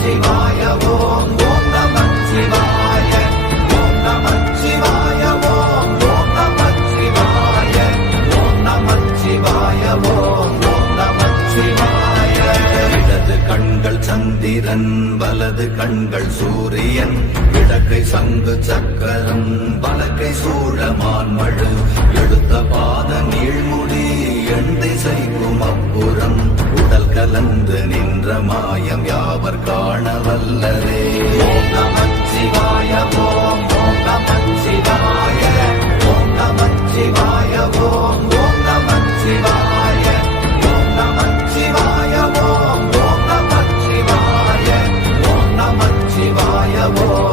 சிவாய ஓம் ஓம் நம சிவாய ஓம் நம சிவாய ஓம் ஓம் நம சிவாய ஓம் நம சிவாய ஓம் ஓம் நம சிவாய இடது கண்கள் சந்திரன் வலது கண்கள் சூரியன். இடக்கை சங்கு சக்கரம் வலக்கை சூழமான் மழு. எடுத்த பாத நீழ்முடி எண் திசைக்கும் அப்புறம் உடல் கலந்து மாயம் யாவர் காண வல்லரே சிவாய ஓம் ஓம் நம சிவாய ஓம் நம சிவாய ஓம் ஓம் நம சிவாய ஓம் நம சிவாய ஓம் ஓம் நம சிவாய ஓம் நம சிவாய ஓம்